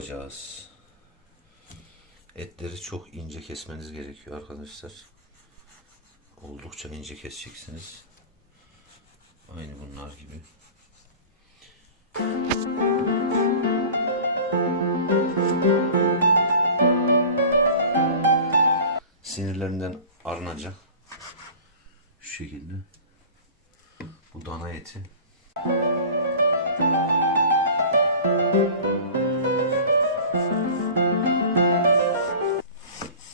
yapacağız. Etleri çok ince kesmeniz gerekiyor arkadaşlar. Oldukça ince keseceksiniz. Aynı bunlar gibi. Sinirlerinden arınacak. Şu şekilde. Bu dana eti.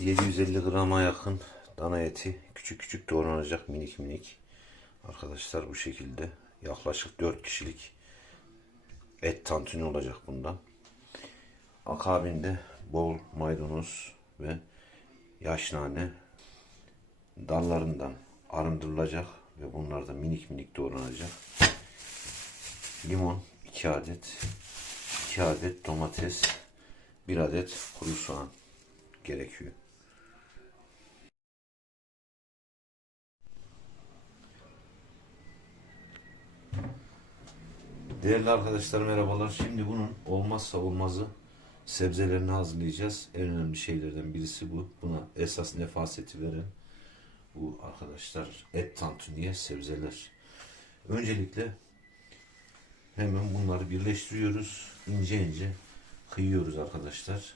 750 grama yakın dana eti küçük küçük doğranacak minik minik. Arkadaşlar bu şekilde yaklaşık 4 kişilik et tantuni olacak bundan. Akabinde bol maydanoz ve yaş nane dallarından arındırılacak ve bunlar da minik minik doğranacak. Limon 2 adet, 2 adet domates, 1 adet kuru soğan gerekiyor. Değerli arkadaşlar merhabalar. Şimdi bunun olmazsa olmazı sebzelerini hazırlayacağız. En önemli şeylerden birisi bu. Buna esas nefaseti veren bu arkadaşlar et tantuniye sebzeler. Öncelikle hemen bunları birleştiriyoruz. İnce ince kıyıyoruz arkadaşlar.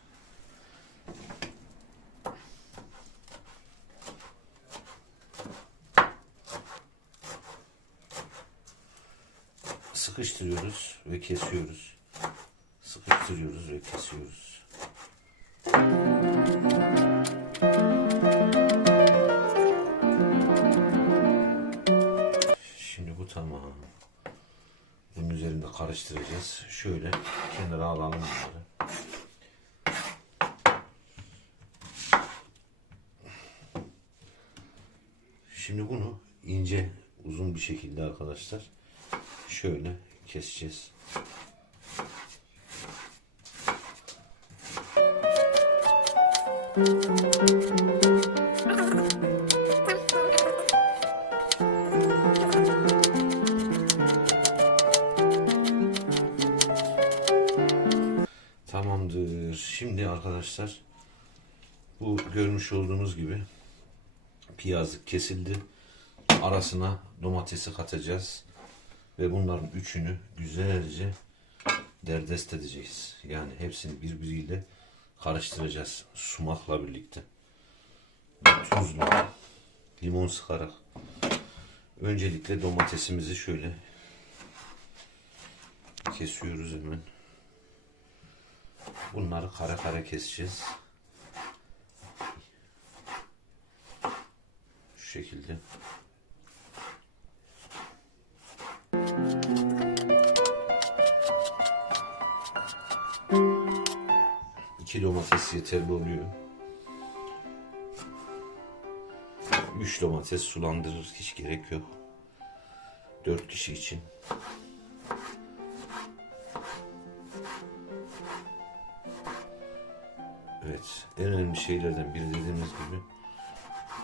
Sıkıştırıyoruz ve kesiyoruz. Sıkıştırıyoruz ve kesiyoruz. Şimdi bu tamam. Bunun üzerinde karıştıracağız. Şöyle kenara alalım bunları. Şimdi bunu ince uzun bir şekilde arkadaşlar şöyle keseceğiz. Tamamdır. Şimdi arkadaşlar bu görmüş olduğunuz gibi piyazlık kesildi. Arasına domatesi katacağız. Ve bunların üçünü güzelce derdest edeceğiz. Yani hepsini birbiriyle karıştıracağız. Sumakla birlikte. Tuzla, limon sıkarak. Öncelikle domatesimizi şöyle kesiyoruz hemen. Bunları kare kare keseceğiz. Şu şekilde. İki domates yeterli oluyor. Üç domates sulandırır hiç gerek yok. Dört kişi için. Evet, en önemli şeylerden biri dediğimiz gibi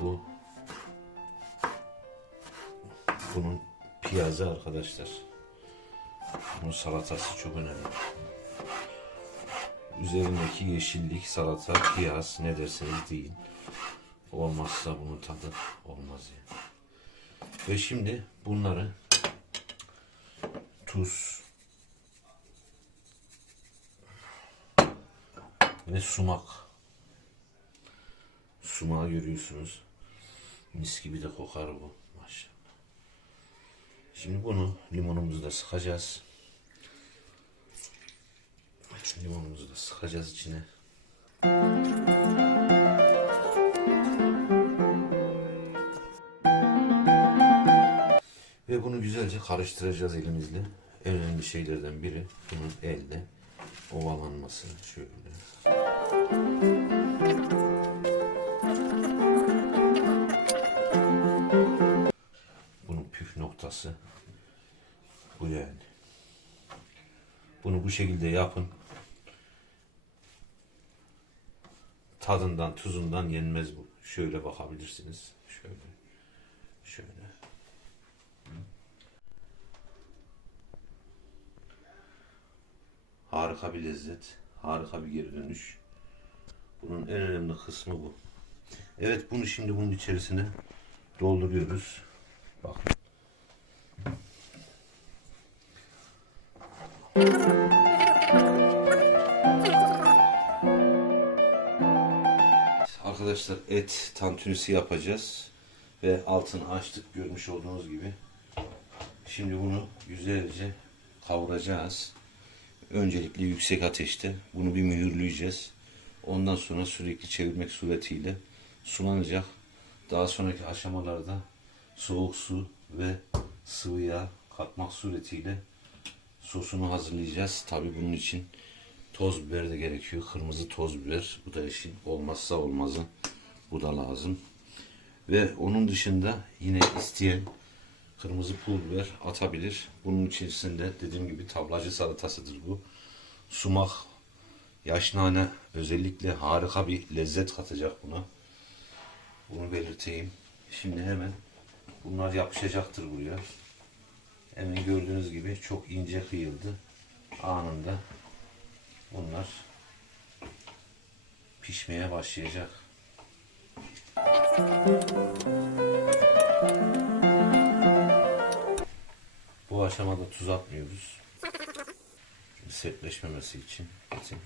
bu bunun piyazı arkadaşlar. Bunun salatası çok önemli. Üzerindeki yeşillik, salata, piyaz ne derseniz deyin. Olmazsa bunun tadı olmaz yani. Ve şimdi bunları tuz ve sumak sumağı görüyorsunuz. Mis gibi de kokar bu. Şimdi bunu limonumuzu da sıkacağız. Limonumuzu da sıkacağız içine. Ve bunu güzelce karıştıracağız elimizle. En önemli şeylerden biri bunun elde ovalanması. Şöyle. Noktası bu yani. Bunu bu şekilde yapın. Tadından, tuzundan yenmez bu. Şöyle bakabilirsiniz. Şöyle. Şöyle. Harika. bir lezzet, harika bir geri dönüş. Bunun en önemli kısmı bu. Evet bunu şimdi bunun içerisine dolduruyoruz. Bak. Arkadaşlar et tantunisi yapacağız. Ve altını açtık görmüş olduğunuz gibi. Şimdi bunu güzelce kavuracağız. Öncelikle yüksek ateşte bunu bir mühürleyeceğiz. Ondan sonra sürekli çevirmek suretiyle sulanacak. Daha sonraki aşamalarda soğuk su ve sıvı yağ katmak suretiyle sosunu hazırlayacağız. Tabi bunun için toz biber de gerekiyor. Kırmızı toz biber. Bu da işin olmazsa olmazı. Bu da lazım. Ve onun dışında yine isteyen kırmızı pul biber atabilir. Bunun içerisinde dediğim gibi tablacı salatasıdır bu. Sumak, yaş nane özellikle harika bir lezzet katacak buna. Bunu belirteyim. Şimdi hemen bunlar yapışacaktır buraya. Hemen gördüğünüz gibi çok ince kıyıldı. Anında bunlar pişmeye başlayacak. Bu aşamada tuz atmıyoruz. Sertleşmemesi için. etin.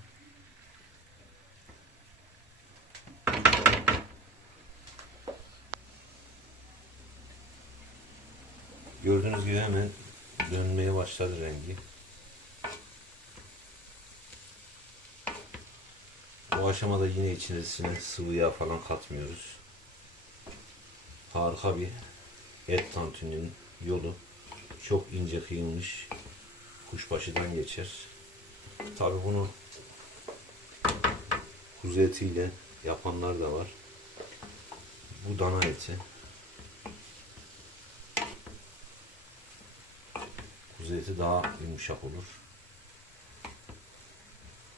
Gördüğünüz gibi hemen dönmeye başladı rengi. Bu aşamada yine içerisine sıvı yağ falan katmıyoruz. Harika bir et tantuninin yolu. Çok ince kıyılmış. Kuşbaşıdan geçer. Tabi bunu kuzu etiyle yapanlar da var. Bu dana eti. Kuzu eti daha yumuşak olur.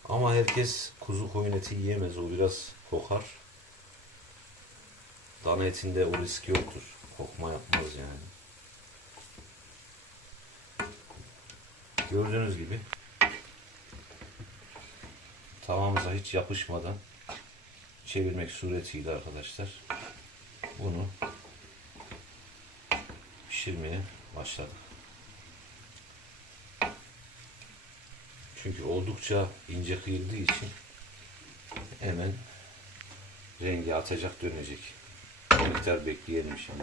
Ama herkes kuzu koyun eti yiyemez. O biraz kokar. Dana etinde o risk yoktur. Kokma yapmaz yani. Gördüğünüz gibi tavamıza hiç yapışmadan çevirmek suretiyle arkadaşlar bunu pişirmeye başladık. Çünkü oldukça ince kıyıldığı için hemen rengi atacak dönecek. Bir miktar bekleyelim şimdi.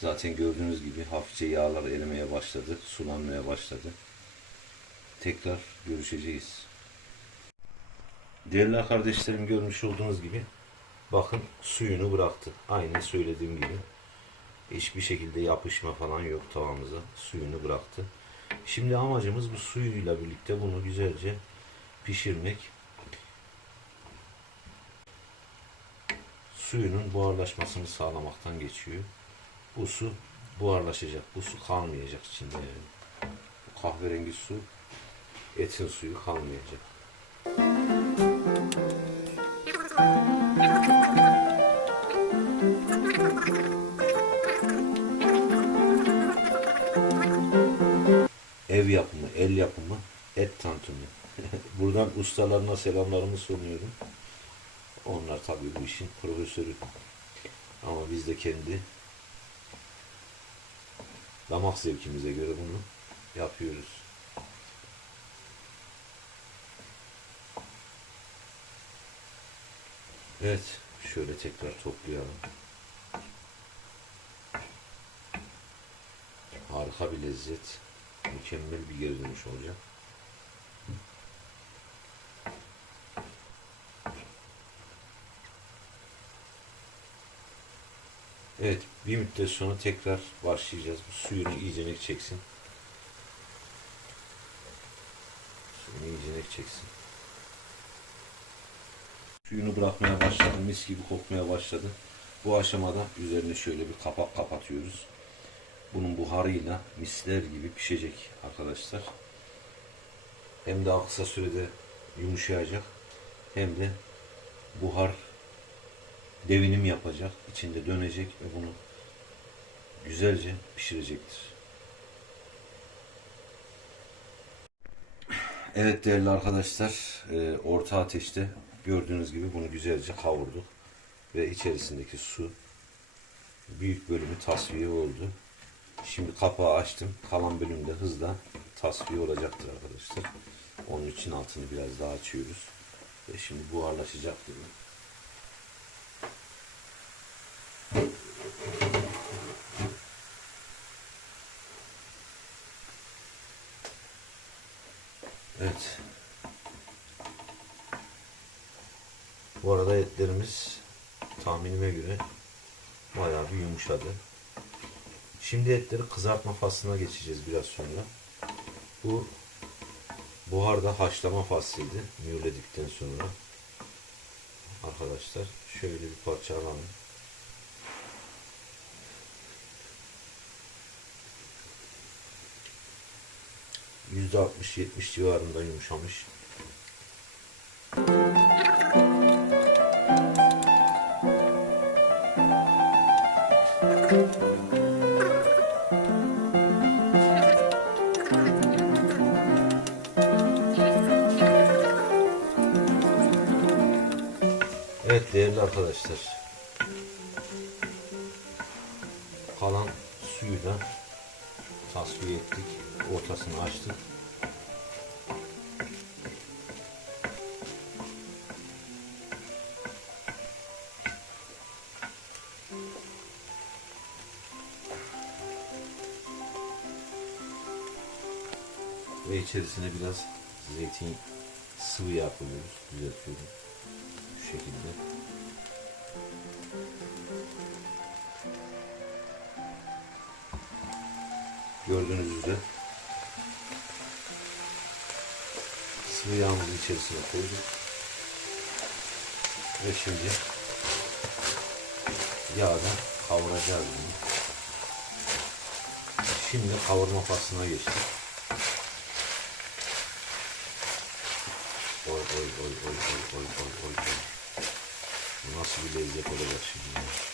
Zaten gördüğünüz gibi hafifçe yağlar erimeye başladı, sulanmaya başladı. Tekrar görüşeceğiz. Değerli kardeşlerim görmüş olduğunuz gibi bakın suyunu bıraktı. Aynı söylediğim gibi. Hiçbir şekilde yapışma falan yok tavamıza. Suyunu bıraktı. Şimdi amacımız bu suyuyla birlikte bunu güzelce pişirmek. Suyunun buharlaşmasını sağlamaktan geçiyor. Bu su buharlaşacak. Bu su kalmayacak içinde yani. Bu kahverengi su etin suyu kalmayacak. Ev yapımı, el yapımı et tantuni. Buradan ustalarına selamlarımı sunuyorum. Onlar tabii bu işin profesörü. Ama biz de kendi damak zevkimize göre bunu yapıyoruz. Evet, şöyle tekrar toplayalım. Harika bir lezzet, mükemmel bir geri dönüş olacak. Evet, bir müddet sonra tekrar başlayacağız. Bu suyunu iyice çeksin. Suyunu iyice çeksin. Suyunu bırakmaya başladı, mis gibi kokmaya başladı. Bu aşamada üzerine şöyle bir kapak kapatıyoruz. Bunun buharıyla misler gibi pişecek arkadaşlar. Hem daha kısa sürede yumuşayacak hem de buhar devinim yapacak. içinde dönecek ve bunu güzelce pişirecektir. Evet değerli arkadaşlar e, orta ateşte gördüğünüz gibi bunu güzelce kavurduk ve içerisindeki su büyük bölümü tasfiye oldu. Şimdi kapağı açtım. Kalan bölümde hızla tasfiye olacaktır arkadaşlar. Onun için altını biraz daha açıyoruz. Ve şimdi buharlaşacaktır. Evet. Bu arada etlerimiz tahminime göre bayağı bir yumuşadı. Şimdi etleri kızartma faslına geçeceğiz biraz sonra. Bu buharda haşlama faslıydı. Mühürledikten sonra. Arkadaşlar şöyle bir parça alalım. %60-70 civarında yumuşamış. Evet arkadaşlar. Kalan suyu da tasfiye ettik. Ortasını açtık. Ve içerisine biraz zeytin sıvı yağ koyuyoruz. Düzeltiyorum. Şu şekilde. Gördüğünüz üzere sıvı yağımızın içerisine koyduk. Ve şimdi yağda kavuracağız bunu. Şimdi kavurma faslına geçtik. Oy oy oy oy oy oy oy oy. Nasıl bir lezzet olacak şimdi?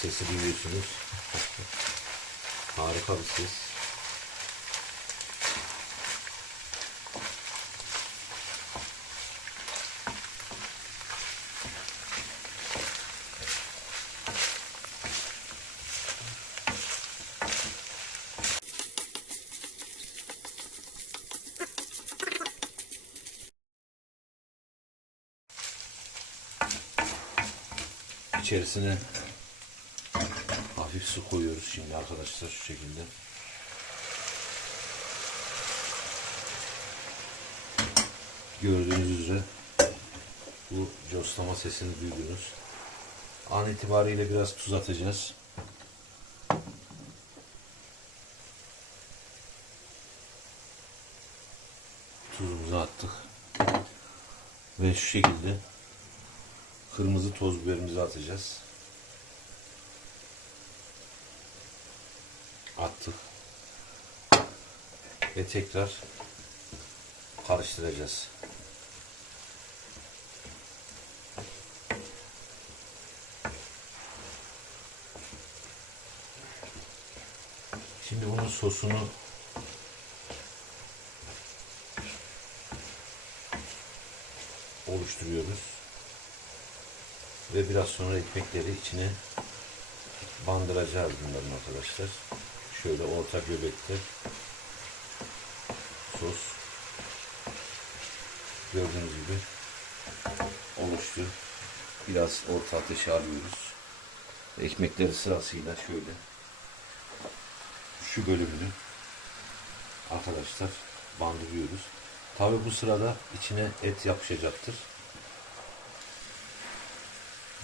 Sesi duyuyorsunuz. Harika bir ses. İçerisine hafif su koyuyoruz şimdi arkadaşlar şu şekilde. Gördüğünüz üzere bu coslama sesini duydunuz. An itibariyle biraz tuz atacağız. Tuzumuzu attık. Ve şu şekilde kırmızı toz biberimizi atacağız. Attık. Ve tekrar karıştıracağız. Şimdi bunun sosunu oluşturuyoruz. Ve biraz sonra ekmekleri içine bandıracağız bunların arkadaşlar. Şöyle orta göbekte sos gördüğünüz gibi oluştu. Biraz orta ateşe alıyoruz. Ekmekleri sırasıyla şöyle şu bölümünü arkadaşlar bandırıyoruz. Tabi bu sırada içine et yapışacaktır.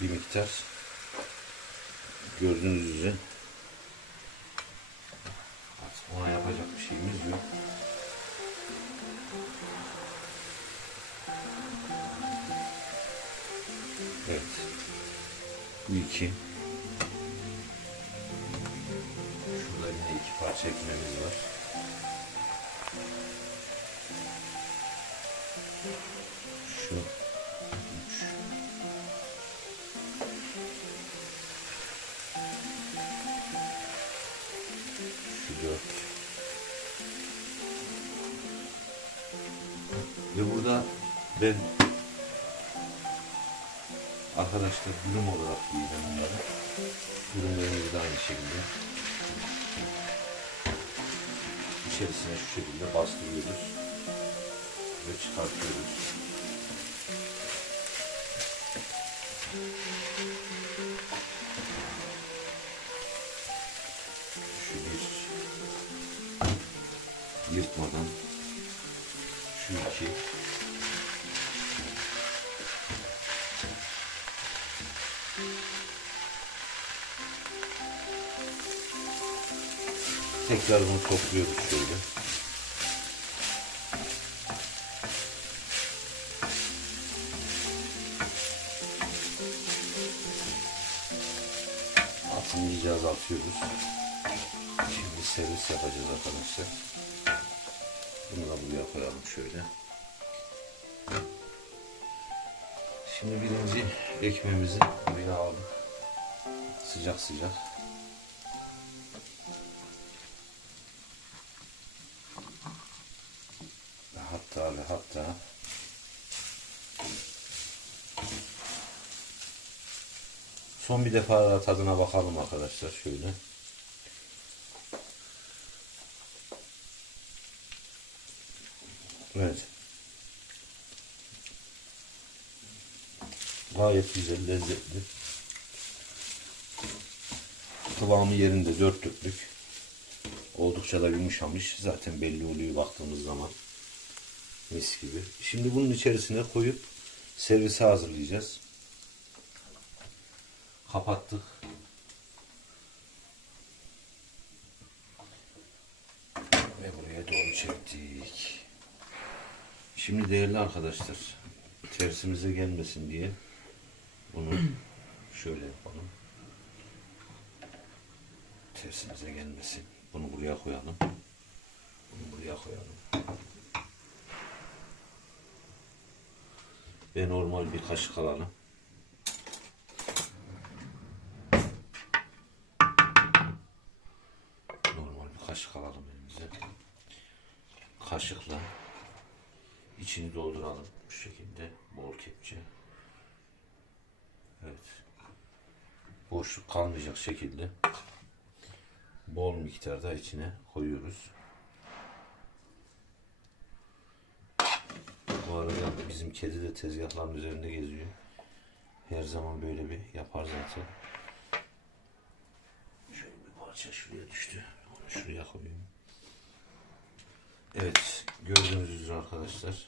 Bir miktar gördüğünüz üzere ona yapacak bir şeyimiz yok. Bu iki. Şurada yine iki parça ekmemiz var. Şu üç. Şu dört. Ve burada ben arkadaşlar dürüm olarak yiyeceğim bunları. Dürümlerimizi de aynı şekilde içerisine şu şekilde bastırıyoruz ve çıkartıyoruz. Tekrar bunu topluyoruz şöyle. Altını iyice azaltıyoruz. Şimdi servis yapacağız arkadaşlar. Bunu da buraya koyalım şöyle. Şimdi birinci ekmeğimizi buraya aldık. Sıcak sıcak. Hatta son bir defa da tadına bakalım arkadaşlar şöyle. Evet. Gayet güzel, lezzetli. Kıvamı yerinde dört dörtlük. Oldukça da yumuşamış. Zaten belli oluyor baktığımız zaman. Mis gibi. Şimdi bunun içerisine koyup servise hazırlayacağız. Kapattık. Ve buraya doğru çektik. Şimdi değerli arkadaşlar, tersimize gelmesin diye bunu şöyle yapalım. Tersimize gelmesin. Bunu buraya koyalım. Bunu buraya koyalım. Ve normal bir kaşık alalım. Normal bir kaşık alalım elimize. Kaşıkla içini dolduralım bu şekilde bol kepçe. Evet. Boşluk kalmayacak şekilde bol miktarda içine koyuyoruz. Arada bizim kedi de tezgahların üzerinde geziyor. Her zaman böyle bir yapar zaten. Şöyle bir parça şuraya düştü. Onu şuraya koyayım. Evet, gördüğünüz üzere arkadaşlar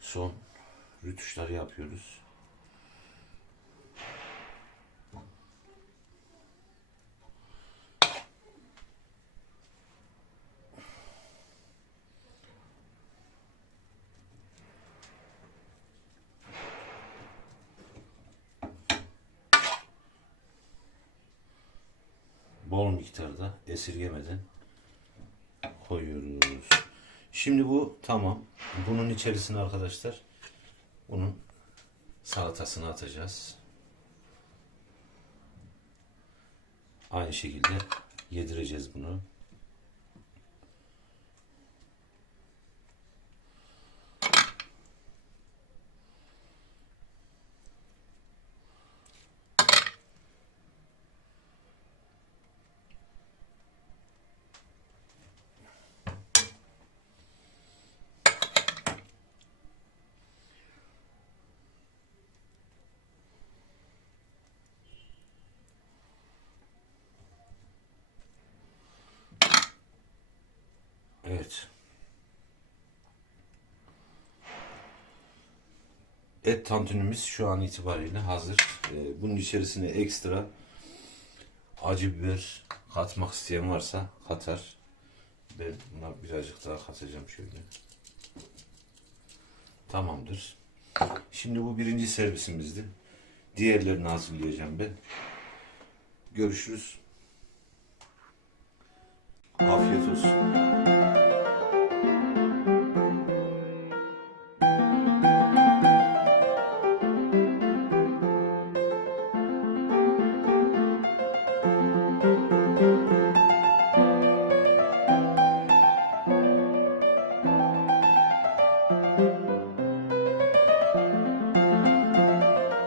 son rütuşları yapıyoruz. Bol miktarda esirgemeden koyuyoruz. Şimdi bu tamam. Bunun içerisine arkadaşlar bunun salatasını atacağız. Aynı şekilde yedireceğiz bunu. Evet. Et tantunimiz şu an itibariyle hazır. Ee, bunun içerisine ekstra acı biber katmak isteyen varsa katar. Ben buna birazcık daha katacağım şöyle. Tamamdır. Şimdi bu birinci servisimizdi. Diğerlerini hazırlayacağım ben. Görüşürüz. Afiyet olsun.